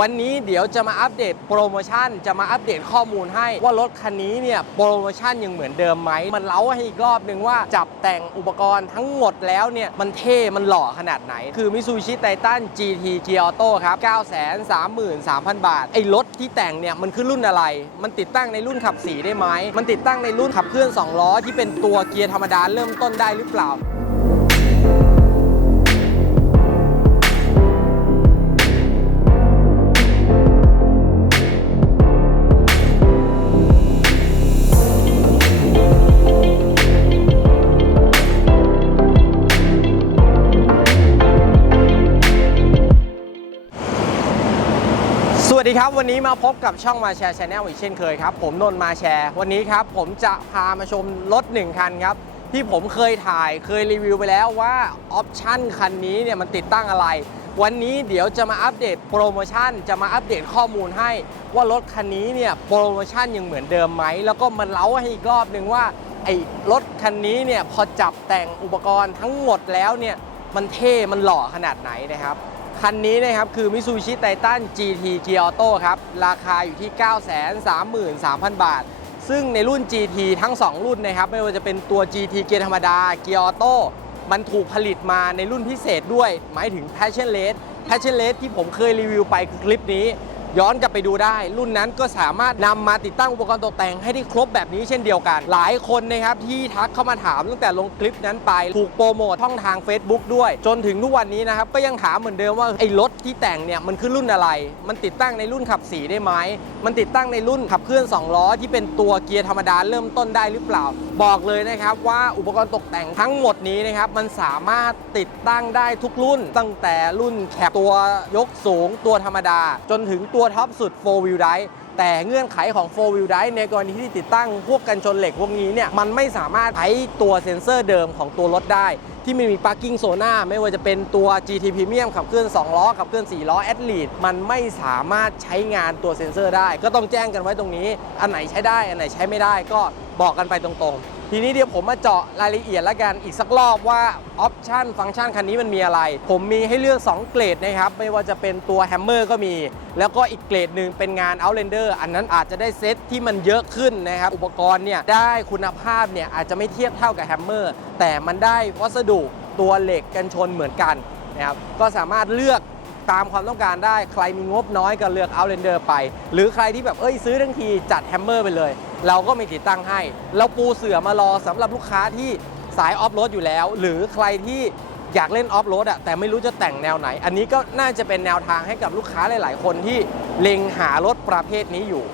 วันนี้เดี๋ยวจะมาอัปเดตโปรโมชั่น จะมาอัปเดตข้อมูลให้ว่ารถคันนี้เนี่ยโปรโมชั่นยังเหมือนเดิมไหม มันเล้าให้อีกรอบหนึ่งว่าจับแต่งอุปกรณ์ทั้งหมดแล้วเนี่ยมันเท่ มันหล่อขนาดไหน คือ Mitsubishi Titan GT Gear Auto ครับ 933,000 บาท ไอ้รถที่แต่งเนี่ยมันคือรุ่นอะไร มันติดตั้งในรุ่นขับสีได้ไหม มันติดตั้งในรุ่นขับเคลื่อน 2 ล้อที่เป็นตัวเกียร์ธรรมดาเริ่มต้นได้หรือเปล่า วัสดีครับ วันนี้มาพบกับช่องมาแชร์ชาแนลอีกเช่นเคยครับ ผมนนท์มาแชร์ วันนี้ครับ ผมจะพามาชมรถ1คันครับ ที่ผมเคยถ่ายเคยรีวิวไปแล้วว่าออปชั่นคันนี้เนี่ยมันติดตั้งอะไร วันนี้เดี๋ยวจะมาอัปเดตโปรโมชั่น จะมาอัปเดตข้อมูลให้ ว่ารถคันนี้เนี่ยโปรโมชั่นยังเหมือนเดิมไหม แล้วก็มันเล้าให้อีกรอบหนึ่งว่าไอ้รถคันนี้เนี่ยพอจับแต่งอุปกรณ์ทั้งหมดแล้วเนี่ยมันเท่มันหล่อขนาดไหนนะครับ คันนี้นะครับคือ Mitsubishi Titan GT Gear Auto ครับ ราคาอยู่ที่ 933,000 บาท ซึ่งในรุ่น GT ทั้ง 2 รุ่นนะครับ ไม่ว่าจะเป็นตัว GT เกียร์ธรรมดา เกียร์ออโต้มันถูกผลิตมาในรุ่นพิเศษด้วย หมายถึง Passion Race Passion Race ที่ผมเคยรีวิวไปคือคลิปนี้ ย้อนกลับไปดูได้ รุ่นนั้นก็สามารถนำมาติดตั้งอุปกรณ์ตกแต่งให้ได้ครบแบบนี้เช่นเดียวกัน หลายคนนะครับที่ทักเข้ามาถามตั้งแต่ลงคลิปนั้นไป ถูกโปรโมทช่องทาง Facebook ด้วย จนถึงทุกวันนี้นะครับก็ยังถามเหมือนเดิมว่าไอ้รถที่แต่งเนี่ยมันคือรุ่นอะไร มันติดตั้งในรุ่นขับสีได้ไหมมันติดตั้งในรุ่นขับเคลื่อน2ล้อที่เป็นตัวเกียร์ธรรมดาเริ่มต้นได้หรือเปล่า บอกเลยนะครับว่าอุปกรณ์ตกแต่งทั้งหมดนี้นะครับมันสามารถติดตั้งได้ทุกรุ่น ตั้งแต่รุ่นแคปตัวยกสูงตัวธรรมดา จนถึงตัวัวท็อปสุด 4 wheel drive แต่เงื่อนไขของ 4 wheel drive ในกรณีที่ติดตั้งพวกกันชนเหล็กพวกนี้เนี่ยมันไม่สามารถใช้ตัวเซ็นเซอร์เดิมของตัวรถได้ ที่ไม่มี parking zona ไม่ว่าจะเป็นตัว GT Premium ขับเคลื่อน 2 ล้อ ขับเคลื่อน 4 ล้อ Athlete มันไม่สามารถใช้งานตัวเซ็นเซอร์ได้ ก็ต้องแจ้งกันไว้ตรงนี้ อันไหนใช้ได้ อันไหนใช้ไม่ได้ก็บอกกันไปตรงๆ ทีนี้เดี๋ยวผมมาเจาะรายละเอียดแล้วกันอีกสักรอบว่าออปชันฟังก์ชันคันนี้มันมีอะไร ผมมีให้เลือก 2 เกรดนะครับ ไม่ว่าจะเป็นตัวแฮมเมอร์ก็มี แล้วก็อีกเกรดหนึ่งเป็นงาน Outlander อันนั้นอาจจะได้เซตที่มันเยอะขึ้นนะครับ อุปกรณ์เนี่ยได้คุณภาพเนี่ยอาจจะไม่เทียบเท่ากับแฮมเมอร์แต่มันได้วัสดุตัวเหล็กกันชนเหมือนกันนะครับก็สามารถเลือกตามความต้องการได้ใครมีงบน้อยก็เลือก Outlander ไป หรือใครที่แบบเอ้ยซื้อทั้งทีจัดแฮมเมอร์ไปเลย เราก็มีติดตั้งให้ เราปูเสือมารอสำหรับลูกค้าที่สายออฟโรดอยู่แล้ว หรือใครที่อยากเล่นออฟโรดอะแต่ไม่รู้จะแต่งแนวไหน อันนี้ก็น่าจะเป็นแนวทางให้กับลูกค้าหลาย ๆ คนที่เล็งหารถประเภทนี้อยู่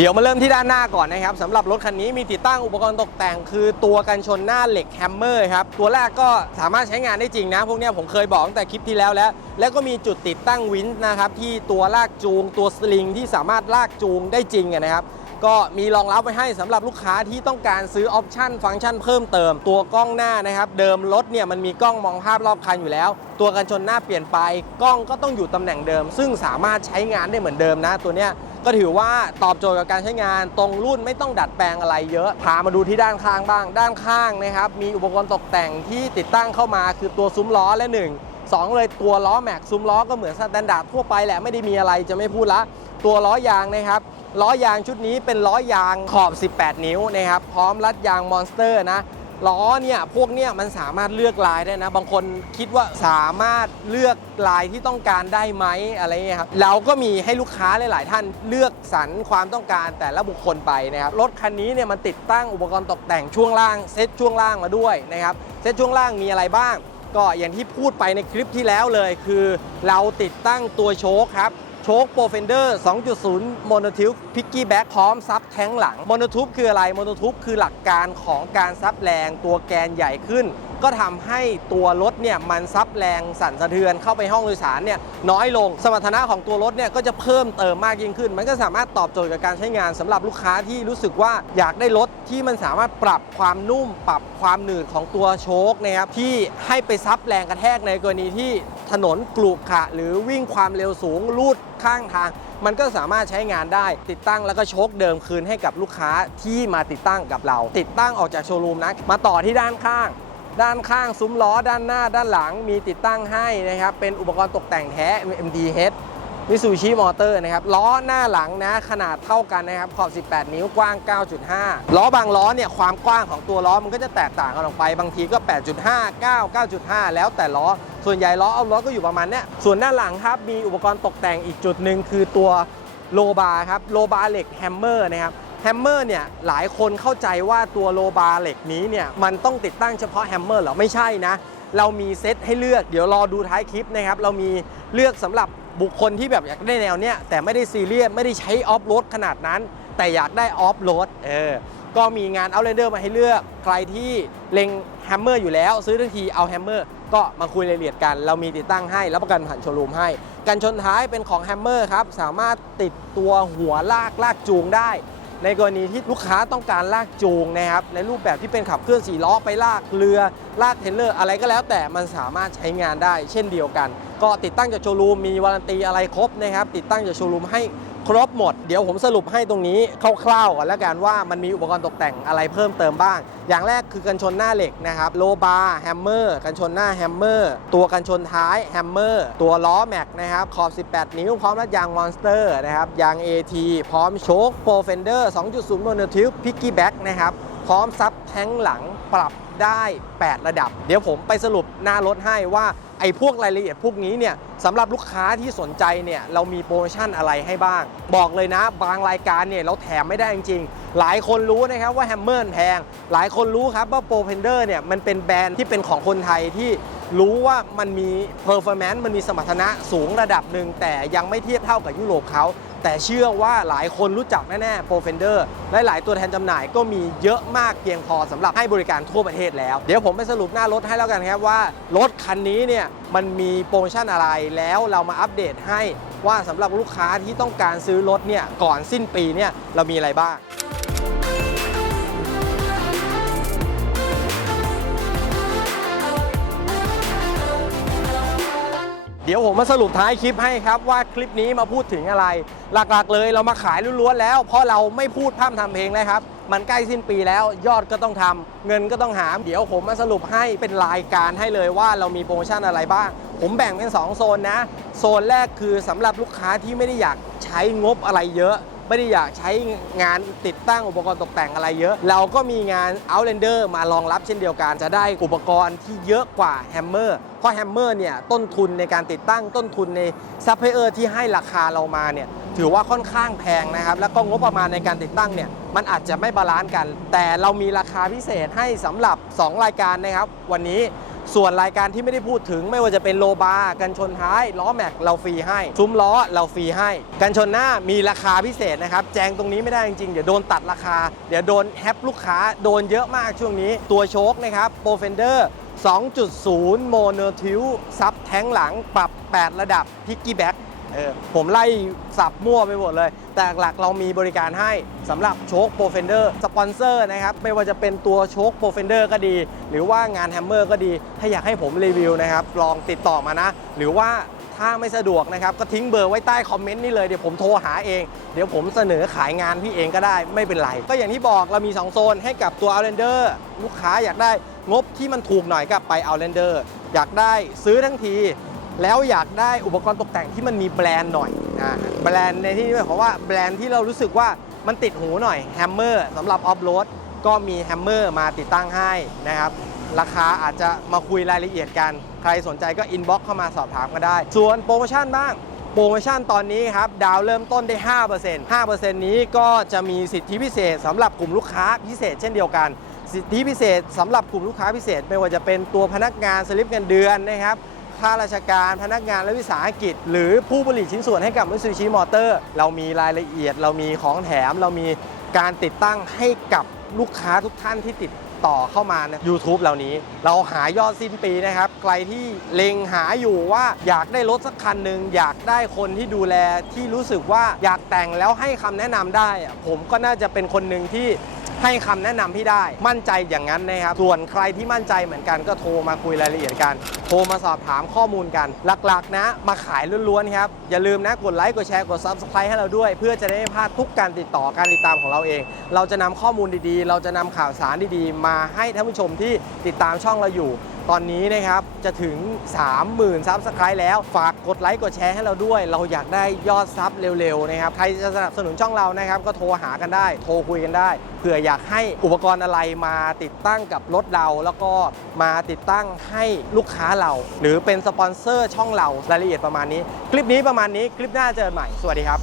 เดี๋ยวมาเริ่มที่ด้านหน้าก่อนนะครับสำหรับรถคันนี้มีติดตั้งอุปกรณ์ตกแต่ง คือตัวกันชนหน้าเหล็กแฮมเมอร์ครับ ตัวแรกก็สามารถใช้งานได้จริงนะ พวกนี้ผมเคยบอกตั้งแต่คลิปที่แล้วแล้ว แล้วก็มีจุดติดตั้งวินส์นะครับที่ตัวลากจูง ตัวสลิงที่สามารถลากจูงได้จริงนะครับก็มีรองรับไว้ให้สำหรับลูกค้าที่ต้องการซื้อออปชั่นฟังก์ชันเพิ่มเติม ตัวกล้องหน้านะครับ เดิมรถเนี่ยมันมีกล้องมองภาพรอบคันอยู่แล้ว ตัวกันชนหน้าเปลี่ยนไป กล้องก็ต้องอยู่ตำแหน่งเดิม ซึ่งสามารถใช้งานได้เหมือนเดิมนะตัวเนี้ย ก็ถือว่าตอบโจทย์กับการใช้งาน ตรงรุ่นไม่ต้องดัดแปลงอะไรเยอะพามาดูที่ด้านข้างบ้าง ด้านข้างนะครับมีอุปกรณ์ตกแต่งที่ติดตั้งเข้ามา คือตัวซุ้มล้อและหนึ่งสองเลยตัวล้อแม็กซ์ซุ้มล้อก็เหมือนสแตนดาร์ดทั่วไปแหละไม่ได้มีอะไรจะไม่พูดละตัวล้อยางนะครับล้อยางชุดนี้เป็นล้อยางขอบ 18 นิ้วนะครับพร้อมรัดยางมอนสเตอร์นะ ล้อเนี่ยพวกเนี่ยมันสามารถเลือกลายได้นะ บางคนคิดว่าสามารถเลือกลายที่ต้องการได้ไหมอะไรเงี้ยครับเราก็มีให้ลูกค้าหลาย ๆ ท่านเลือกสรรความต้องการแต่ละบุคคลไปนะครับรถคันนี้เนี่ยมันติดตั้งอุปกรณ์ตกแต่งช่วงล่างเซตช่วงล่างมาด้วยนะครับเซตช่วงล่างมีอะไรบ้าง ก็อย่างที่พูดไปในคลิปที่แล้วเลย คือเราติดตั้งตัวโชคครับ ชคโปรเฟนเดอร์ 2.0 โมโนทิวพิกกี้แบ็คพร้อมซับแท้งหลัง โมโนทูปคืออะไร โมโนทูปคือหลักการของการซับแรงตัวแกนใหญ่ขึ้น ก็ทำให้ตัวรถเนี่ยมันซับแรงสั่นสะเทือนเข้าไปห้องโดยสารเนี่ยน้อยลง สมรรถนะของตัวรถเนี่ยก็จะเพิ่มเติมมากยิ่งขึ้น มันก็สามารถตอบโจทย์กับการใช้งานสำหรับลูกค้าที่รู้สึกว่าอยากได้รถที่มันสามารถปรับความนุ่ม ปรับความหนืดของตัวโชคนะครับที่ให้ไปซับแรงกระแทกในกรณีที่ถนนกรุขะหรือวิ่งความเร็วสูงลูดข้างทาง มันก็สามารถใช้งานได้ ติดตั้งแล้วก็โชคเดิมคืนให้กับลูกค้าที่มาติดตั้งกับเรา ติดตั้งออกจากโชว์รูมนะมาต่อที่ด้านข้าง ด้านข้างซุ้มล้อด้านหน้าด้านหลังมีติดตั้งให้นะครับ เป็นอุปกรณ์ตกแต่งแท้ MDH มิซูชิมอเตอร์นะครับล้อหน้าหลังนะขนาดเท่ากันนะครับขอบ 18 นิ้วกว้าง 9.5 ล้อบางล้อเนี่ยความกว้างของตัวล้อมันก็จะแตกต่างกันออกไปบางทีก็ 8.5 9 9.5 แล้วแต่ล้อ ส่วนใหญ่ล้อเอาล้อก็อยู่ประมาณเนี้ยส่วนด้าหลังครับมีอุปกรณ์ตกแต่งอีกจุดหนึ่งคือตัวโลบาครับโลบาเหล็กแฮมเมอร์นะครับ แฮมเมอร์เนี่ยหลายคนเข้าใจว่าตัวโลบาร์เหล็กนี้เนี่ยมันต้องติดตั้งเฉพาะแฮมเมอร์เหรอ ไม่ใช่นะ เรามีเซตให้เลือกเดี๋ยวรอดูท้ายคลิปนะครับ เรามีเลือกสำหรับบุคคลที่แบบอยากได้แนวเนี้ยแต่ไม่ได้ซีเรียสไม่ได้ใช้ออฟโรดขนาดนั้น แต่อยากได้ออฟโรดเออก็มีงานเอาเรนเดอร์มาให้เลือกใครที่เล็งแฮมเมอร์อยู่แล้ว ซื้อทันทีเอาแฮมเมอร์ก็มาคุยรายละเอียดกัน เรามีติดตั้งให้รับประกันผ่านโชว์รูมให้กันชนท้ายเป็นของแฮมเมอร์ครับสามารถติดตัวหัวลากลากจูงได้ ในกรณีที่ลูกค้าต้องการลากจูงนะครับในรูปแบบที่เป็นขับเคลื่อนสี่ล้อไปลากเรือลากเทรลเลอร์ อะไรก็แล้วแต่มันสามารถใช้งานได้เช่นเดียวกัน ก็ติดตั้งจากโชว์รูมมีวารันตีอะไรครบนะครับติดตั้งจากโชว์รูมให้ ครบหมด เดี๋ยวผมสรุปให้ตรงนี้คร่าวๆก่อนแล้วกันว่ามันมีอุปกรณ์ตกแต่งอะไรเพิ่มเติมบ้าง อย่างแรกคือกันชนหน้าเหล็กนะครับโลบาร์แฮมเมอร์กันชนหน้าแฮมเมอร์ตัวกันชนท้ายแฮมเมอร์ตัวล้อแม็กนะครับขอบ 18 นิ้วพร้อมรัดยางมอนสเตอร์นะครับยาง AT พร้อมโชคโปรเฟนเดอร์2.0โมโนทิวพิกกี้แบ็กนะครับพร้อมซับแท้งหลังปรับได้ 8 ระดับ เดี๋ยวผมไปสรุปหน้ารถให้ว่า ไอ้พวกรายละเอียดพวกนี้เนี่ยสำหรับลูกค้าที่สนใจเนี่ยเรามีโปรโมชั่นอะไรให้บ้าง บอกเลยนะบางรายการเนี่ยเราแถมไม่ได้จริงๆ หลายคนรู้นะครับว่าแฮมเมอร์แพง หลายคนรู้ครับว่าโปรเพนเดอร์เนี่ยมันเป็นแบรนด์ที่เป็นของคนไทยที่รู้ว่ามันมีเพอร์ฟอร์แมนซ์มันมีสมรรถนะสูงระดับหนึ่งแต่ยังไม่เทียบเท่ากับยุโรปเขา แต่เชื่อว่าหลายคนรู้จักแน่ๆ Pro Fender และหลายตัวแทนจำหน่ายก็มีเยอะมากเพียงพอสำหรับให้บริการทั่วประเทศแล้ว เดี๋ยวผมไปสรุปหน้ารถให้แล้วกันครับว่า รถคันนี้เนี่ยมันมีโปรโมชั่นอะไรแล้วเรามาอัปเดตให้ว่าสำหรับลูกค้าที่ต้องการซื้อรถเนี่ยก่อนสิ้นปีเนี่ยเรามีอะไรบ้าง เดี๋ยวผมมาสรุปท้ายคลิปให้ครับว่าคลิปนี้มาพูดถึงอะไร หลักๆเลยเรามาขายล้วนๆแล้ว เพราะเราไม่พูดพร่ำทำเพลงแล้วครับ มันใกล้สิ้นปีแล้วยอดก็ต้องทำเงินก็ต้องหาเดี๋ยวผมมาสรุปให้เป็นรายการให้เลยว่าเรามีโปรโมชั่นอะไรบ้าง ผมแบ่งเป็น 2 โซนนะ โซนแรกคือสำหรับลูกค้าที่ไม่ได้อยากใช้งบอะไรเยอะไม่ได้อยากใช้งานติดตั้งอุปกรณ์ตกแต่งอะไรเยอะ เราก็มีงาน Outlander มารองรับเช่นเดียวกัน จะได้อุปกรณ์ที่เยอะกว่าแฮม เพราะแฮมเมอร์เนี่ยต้นทุนในการติดตั้งต้นทุนในซัพพลายเออร์ที่ให้ราคาเรามาเนี่ยถือว่าค่อนข้างแพงนะครับ แล้วก็งบประมาณในการติดตั้งเนี่ยมันอาจจะไม่บาลานซ์กัน แต่เรามีราคาพิเศษให้สำหรับ 2 รายการนะครับ วันนี้ส่วนรายการที่ไม่ได้พูดถึงไม่ว่าจะเป็นโลบาร์กันชนท้าย ล้อแม็กเราฟรีให้ ซุ้มล้อเราฟรีให้ กันชนหน้ามีราคาพิเศษนะครับ แจงตรงนี้ไม่ได้จริงๆ เดี๋ยวโดนตัดราคา เดี๋ยวโดนแฮปลูกค้า โดนเยอะมากช่วงนี้ ตัวโชคนะครับโปรเฟนเดอร์ 2.0 โมโนทิวซับแท้งหลังปรับ 8 ระดับพิกกี้แบ็คผมไล่สับมั่วไปหมดเลย แต่หลักเรามีบริการให้สำหรับโชคโปรเฟนเดอร์สปอนเซอร์นะครับ ไม่ว่าจะเป็นตัวโชคโปรเฟนเดอร์ก็ดี หรือว่างานแฮมเมอร์ก็ดี ถ้าอยากให้ผมรีวิวนะครับ ลองติดต่อมานะ หรือว่า ถ้าไม่สะดวกนะครับก็ทิ้งเบอร์ไว้ใต้คอมเมนต์นี่เลยเดี๋ยวผมโทรหาเอง เดี๋ยวผมเสนอขายงานพี่เองก็ได้ไม่เป็นไร ก็อย่างที่บอกเรามี 2 โซนให้กับตัว Outlander ลูกค้าอยากได้งบที่มันถูกหน่อยกับไป Outlander อยากได้ซื้อทั้งที แล้วอยากได้อุปกรณ์ตกแต่งที่มันมีแบรนด์หน่อยอ่าแบรนด์ในที่นี้หมายความว่าแบรนด์ที่เรารู้สึกว่ามันติดหูหน่อยแฮมเมอร์สำหรับออฟโรดก็มีแฮมเมอร์มาติดตั้งให้นะครับ ราคาอาจจะมาคุยรายละเอียดกัน ใครสนใจก็อินบ็อกเข้ามาสอบถามก็ได้ ส่วนโปรโมชั่นบ้าง โปรโมชั่นตอนนี้ครับ ดาวเริ่มต้นได้ 5% 5%นี้ก็จะมีสิทธิพิเศษสำหรับกลุ่มลูกค้าพิเศษเช่นเดียวกัน สิทธิพิเศษสำหรับกลุ่มลูกค้าพิเศษ ไม่ว่าจะเป็นตัวพนักงานสลิปเงินเดือนนะครับข้าราชการพนักงานและวิสาหกิจ หรือผู้ผลิตชิ้นส่วนให้กับมิตซูชิมอเตอร์ เรามีรายละเอียด เรามีของแถม เรามีการติดตั้งให้กับลูกค้าทุกท่านที่ติด ต่อเข้ามาใน YouTube เหล่านี้ เราหายอดสิ้นปีนะครับ ใครที่เล็งหาอยู่ว่าอยากได้รถสักคันหนึ่งอยากได้คนที่ดูแลที่รู้สึกว่าอยากแต่งแล้วให้คำแนะนำได้ ผมก็น่าจะเป็นคนหนึ่งที่ ให้คำแนะนำพี่ได้ มั่นใจอย่างนั้นนะครับ ส่วนใครที่มั่นใจเหมือนกันก็โทรมาคุยรายละเอียดกัน โทรมาสอบถามข้อมูลกัน หลักๆ นะ มาขายล้วนๆครับ อย่าลืมนะ กดไลค์ กดแชร์ กด Subscribe ให้เราด้วย เพื่อจะได้ไม่พลาดทุกการติดต่อการติดตามของเราเอง เราจะนำข้อมูลดีๆ เราจะนำข่าวสารดีๆ มาให้ท่านผู้ชมที่ติดตามช่องเราอยู่ ตอนนี้นะครับจะถึง 30,000ซับสไครต์แล้ว ฝากกดไลค์กดแชร์ให้เราด้วย เราอยากได้ยอดซับเร็วๆนะครับ ใครจะสนับสนุนช่องเรานะครับก็โทรหากันได้ โทรคุยกันได้เผื่ออยากให้อุปกรณ์อะไรมาติดตั้งกับรถเรา แล้วก็มาติดตั้งให้ลูกค้าเรา หรือเป็นสปอนเซอร์ช่องเรารายละเอียดประมาณนี้ คลิปนี้ประมาณนี้คลิปหน้าเจอกันใหม่สวัสดีครับ